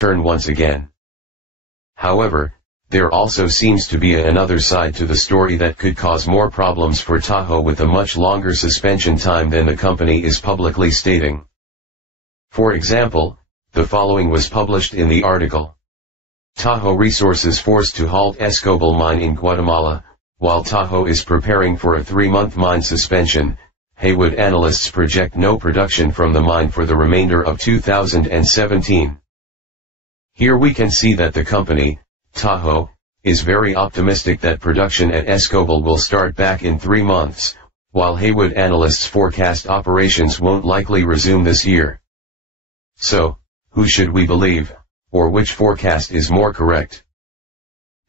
turn once again. However, there also seems to be another side to the story that could cause more problems for Tahoe with a much longer suspension time than the company is publicly stating. For example, the following was published in the article. Tahoe Resources forced to halt Escobal mine in Guatemala. While Tahoe is preparing for a 3-month mine suspension, Haywood analysts project no production from the mine for the remainder of 2017. Here we can see that the company, Tahoe, is very optimistic that production at Escobal will start back in 3 months, while Haywood analysts forecast operations won't likely resume this year. So, who should we believe, or which forecast is more correct?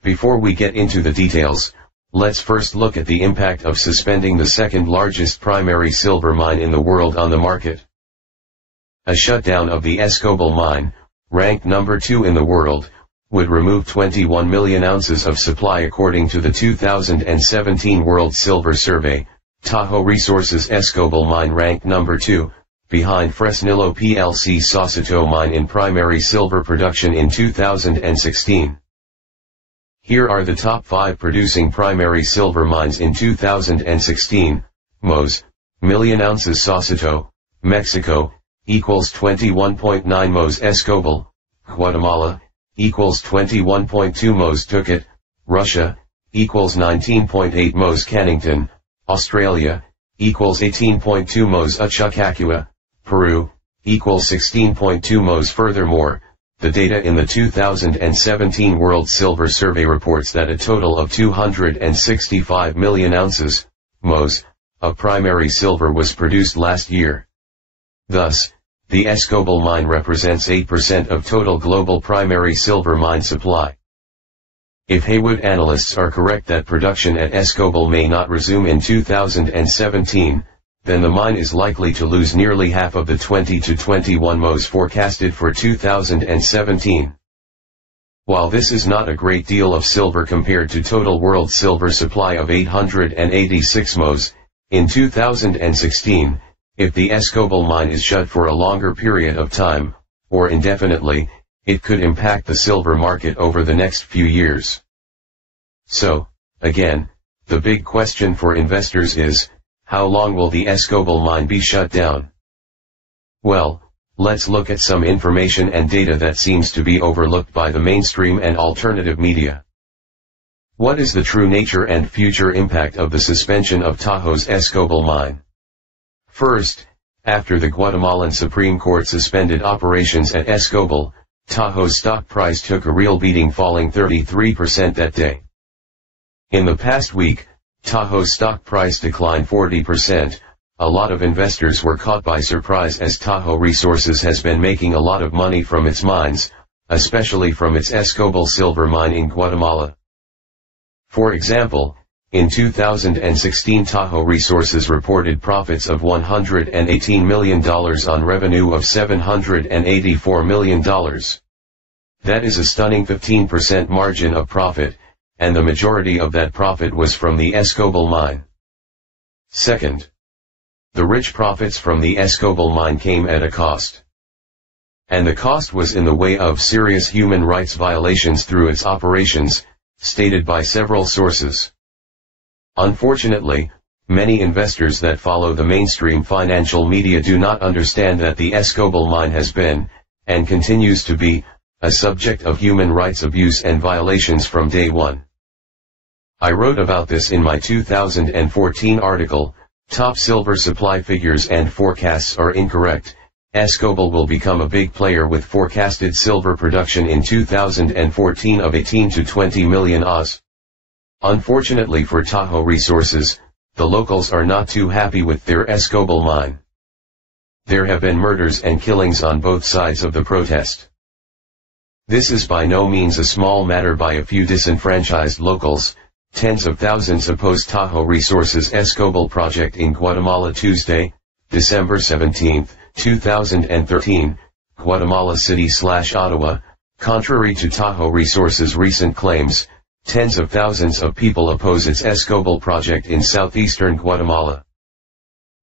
Before we get into the details, let's first look at the impact of suspending the second largest primary silver mine in the world on the market. A shutdown of the Escobal mine, ranked number 2 in the world, would remove 21 million ounces of supply according to the 2017 World Silver Survey. Tahoe Resources Escobal mine ranked number 2, behind Fresnillo plc Saucito mine in primary silver production in 2016. Here are the top 5 producing primary silver mines in 2016. Mos, million ounces Saucito, Mexico, equals 21.9 Mos Escobal, Guatemala, equals 21.2 Mos Tucat, Russia, equals 19.8 Mos Cannington, Australia, equals 18.2 Mos Uchucacua, Peru, equals 16.2 Mos. Furthermore, the data in the 2017 World Silver Survey reports that a total of 265 million ounces, Mos, of primary silver was produced last year. Thus, the Escobal mine represents 8% of total global primary silver mine supply. If Haywood analysts are correct that production at Escobal may not resume in 2017, then the mine is likely to lose nearly half of the 20 to 21 Mos forecasted for 2017. While this is not a great deal of silver compared to total world silver supply of 886 Mos, in 2016, if the Escobal mine is shut for a longer period of time, or indefinitely, it could impact the silver market over the next few years. So, again, the big question for investors is, how long will the Escobal mine be shut down? Well, let's look at some information and data that seems to be overlooked by the mainstream and alternative media. What is the true nature and future impact of the suspension of Tahoe's Escobal mine? First, after the Guatemalan Supreme Court suspended operations at Escobal, Tahoe's stock price took a real beating, falling 33% that day. In the past week, Tahoe's stock price declined 40%. A lot of investors were caught by surprise as Tahoe Resources has been making a lot of money from its mines, especially from its Escobal silver mine in Guatemala. For example, in 2016 Tahoe Resources reported profits of $118 million on revenue of $784 million. That is a stunning 15% margin of profit, and the majority of that profit was from the Escobal mine. Second, the rich profits from the Escobal mine came at a cost. And the cost was in the way of serious human rights violations through its operations, stated by several sources. Unfortunately, many investors that follow the mainstream financial media do not understand that the Escobal mine has been, and continues to be, a subject of human rights abuse and violations from day one. I wrote about this in my 2014 article, Top Silver Supply Figures and Forecasts Are Incorrect. Escobal will become a big player with forecasted silver production in 2014 of 18 to 20 million Oz. Unfortunately for Tahoe Resources, the locals are not too happy with their Escobal mine. There have been murders and killings on both sides of the protest. This is by no means a small matter by a few disenfranchised locals. Tens of thousands opposed Tahoe Resources' Escobal project in Guatemala Tuesday, December 17, 2013, Guatemala City/Ottawa. Contrary to Tahoe Resources' recent claims, tens of thousands of people oppose its Escobal project in southeastern Guatemala.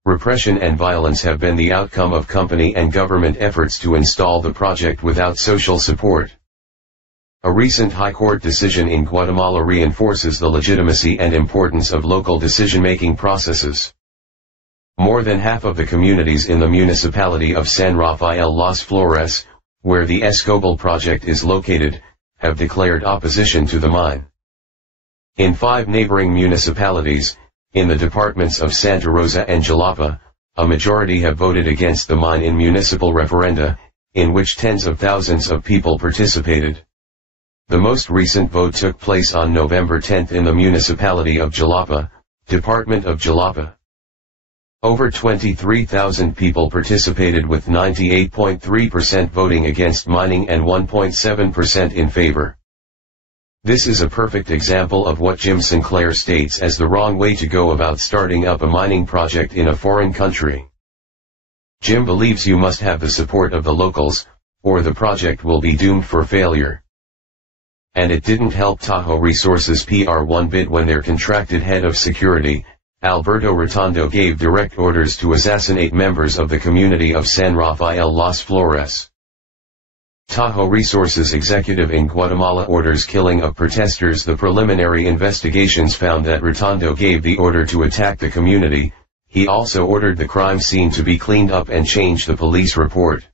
repression and violence have been the outcome of company and government efforts to install the project without social support. A recent High Court decision in Guatemala reinforces the legitimacy and importance of local decision-making processes. More than half of the communities in the municipality of San Rafael Las Flores, where the Escobal project is located, have declared opposition to the mine. In 5 neighboring municipalities, in the departments of Santa Rosa and Jalapa, a majority have voted against the mine in municipal referenda, in which tens of thousands of people participated. The most recent vote took place on November 10 in the municipality of Jalapa, Department of Jalapa. Over 23,000 people participated with 98.3% voting against mining and 1.7% in favor. This is a perfect example of what Jim Sinclair states as the wrong way to go about starting up a mining project in a foreign country. Jim believes you must have the support of the locals, or the project will be doomed for failure. And it didn't help Tahoe Resources PR one bit when their contracted head of security, Alberto Rotondo, gave direct orders to assassinate members of the community of San Rafael Las Flores. Tahoe Resources executive in Guatemala orders killing of protesters. The preliminary investigations found that Rotondo gave the order to attack the community. He also ordered the crime scene to be cleaned up and changed the police report.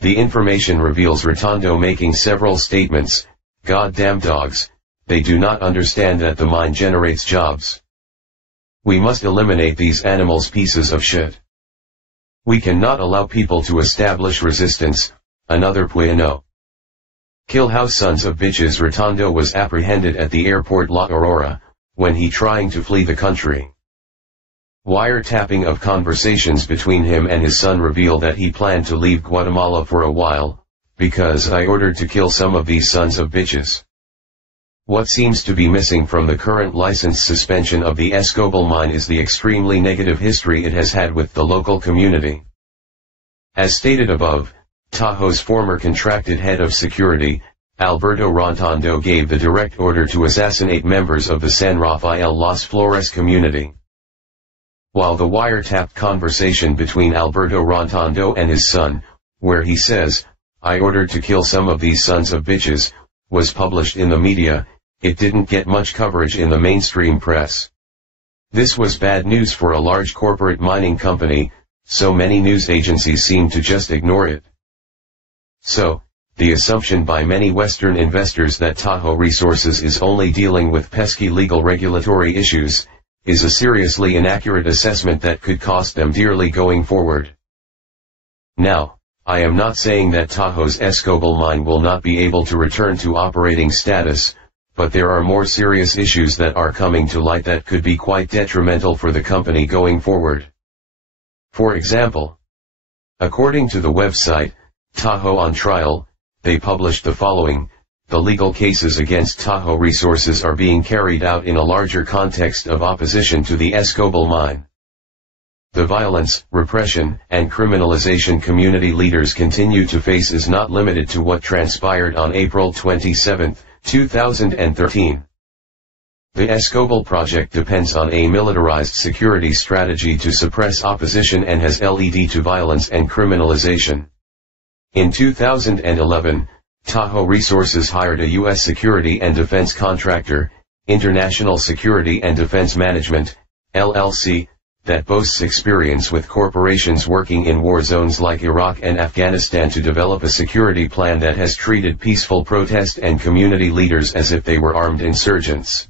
The information reveals Rotondo making several statements. "Goddamn dogs, they do not understand that the mine generates jobs. We must eliminate these animals, pieces of shit. We cannot allow people to establish resistance." Another Pueno. "Kill house sons of bitches." Rotondo was apprehended at the airport La Aurora, when he trying to flee the country. Wiretapping of conversations between him and his son reveal that he planned to leave Guatemala for a while, because I ordered to kill some of these sons of bitches. What seems to be missing from the current license suspension of the Escobal mine is the extremely negative history it has had with the local community. As stated above, Tahoe's former contracted head of security, Alberto Rotondo, gave the direct order to assassinate members of the San Rafael Las Flores community. While the wiretapped conversation between Alberto Rotondo and his son, where he says, "I ordered to kill some of these sons of bitches," was published in the media, it didn't get much coverage in the mainstream press. This was bad news for a large corporate mining company, so many news agencies seem to just ignore it. So, the assumption by many Western investors that Tahoe Resources is only dealing with pesky legal regulatory issues, is a seriously inaccurate assessment that could cost them dearly going forward. Now, I am not saying that Tahoe's Escobal mine will not be able to return to operating status, but there are more serious issues that are coming to light that could be quite detrimental for the company going forward. For example, according to the website, Tahoe on Trial, they published the following: the legal cases against Tahoe Resources are being carried out in a larger context of opposition to the Escobal mine. The violence, repression, and criminalization community leaders continue to face is not limited to what transpired on April 27, 2013. The Escobal project depends on a militarized security strategy to suppress opposition and has led to violence and criminalization. In 2011, Tahoe Resources hired a U.S. security and defense contractor, International Security and Defense Management, LLC, that boasts experience with corporations working in war zones like Iraq and Afghanistan to develop a security plan that has treated peaceful protest and community leaders as if they were armed insurgents.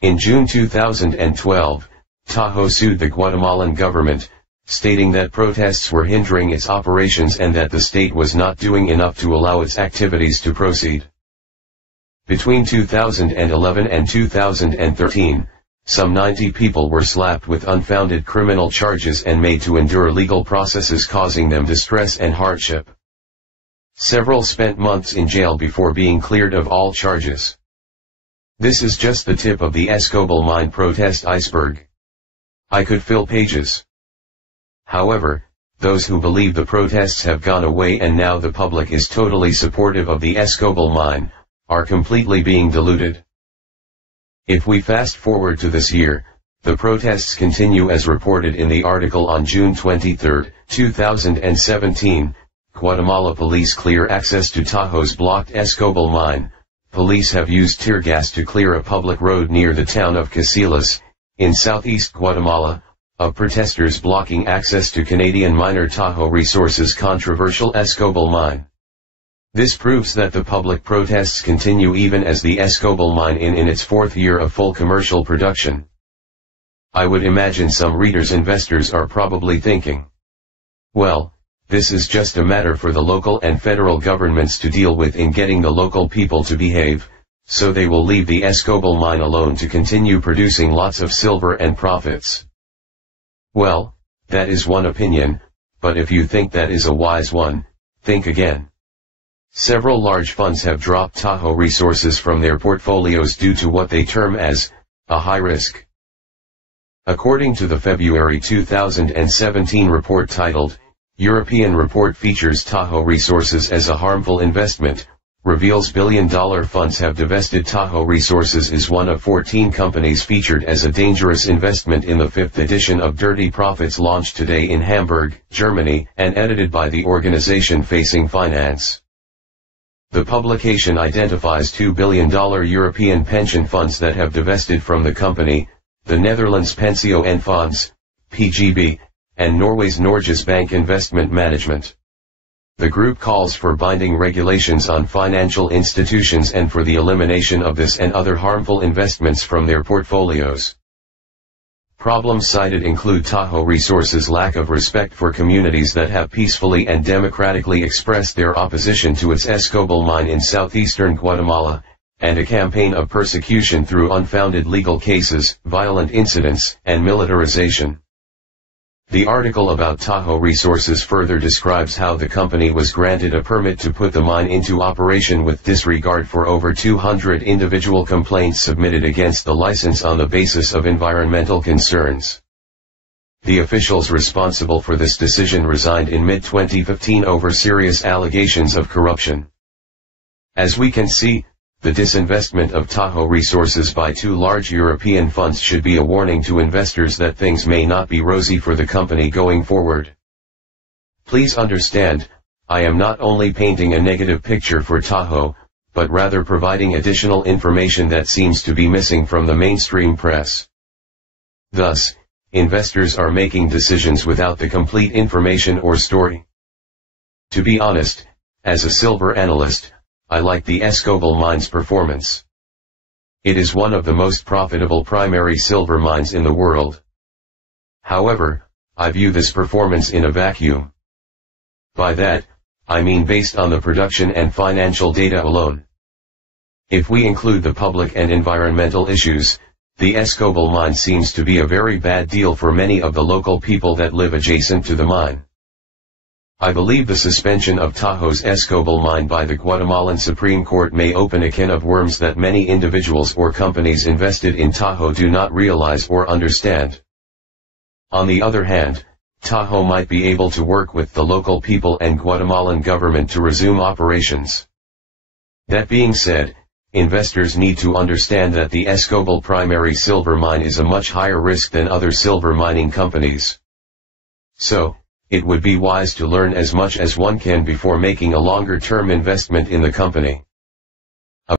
In June 2012, Tahoe sued the Guatemalan government, stating that protests were hindering its operations and that the state was not doing enough to allow its activities to proceed. Between 2011 and 2013, some 90 people were slapped with unfounded criminal charges and made to endure legal processes causing them distress and hardship. Several spent months in jail before being cleared of all charges. This is just the tip of the Escobal mine protest iceberg. I could fill pages. However, those who believe the protests have gone away and now the public is totally supportive of the Escobal mine, are completely being deluded. If we fast forward to this year, The protests continue as reported in the article on June 23, 2017. Guatemala police clear access to Tahoe's blocked Escobal mine. Police have used tear gas to clear a public road near the town of Casillas, in southeast Guatemala, of protesters blocking access to Canadian miner Tahoe Resources' controversial Escobal mine. This proves that the public protests continue even as the Escobal mine in its fourth year of full commercial production. I would imagine some readers investors are probably thinking, well, this is just a matter for the local and federal governments to deal with in getting the local people to behave, so they will leave the Escobal mine alone to continue producing lots of silver and profits. Well, that is one opinion, but if you think that is a wise one, think again. Several large funds have dropped Tahoe Resources from their portfolios due to what they term as a high risk. According to the February 2017 report titled, European Report Features Tahoe Resources as a Harmful Investment, reveals billion-dollar funds have divested Tahoe Resources is one of 14 companies featured as a dangerous investment in the 5th edition of Dirty Profits launched today in Hamburg, Germany, and edited by the organization Facing Finance. The publication identifies $2 billion European pension funds that have divested from the company, the Netherlands Pensio en Fonds, PGB, and Norway's Norges Bank Investment Management. The group calls for binding regulations on financial institutions and for the elimination of this and other harmful investments from their portfolios. Problems cited include Tahoe Resources' lack of respect for communities that have peacefully and democratically expressed their opposition to its Escobal mine in southeastern Guatemala, and a campaign of persecution through unfounded legal cases, violent incidents, and militarization. The article about Tahoe Resources further describes how the company was granted a permit to put the mine into operation with disregard for over 200 individual complaints submitted against the license on the basis of environmental concerns. The officials responsible for this decision resigned in mid-2015 over serious allegations of corruption. As we can see, the disinvestment of Tahoe Resources by two large European funds should be a warning to investors that things may not be rosy for the company going forward. Please understand, I am not only painting a negative picture for Tahoe, but rather providing additional information that seems to be missing from the mainstream press. Thus, investors are making decisions without the complete information or story. To be honest, as a silver analyst, I like the Escobal mine's performance. It is one of the most profitable primary silver mines in the world. However, I view this performance in a vacuum. By that, I mean based on the production and financial data alone. If we include the public and environmental issues, the Escobal mine seems to be a very bad deal for many of the local people that live adjacent to the mine. I believe the suspension of Tahoe's Escobal mine by the Guatemalan Supreme Court may open a can of worms that many individuals or companies invested in Tahoe do not realize or understand. On the other hand, Tahoe might be able to work with the local people and Guatemalan government to resume operations. That being said, investors need to understand that the Escobal primary silver mine is a much higher risk than other silver mining companies. So, it would be wise to learn as much as one can before making a longer-term investment in the company.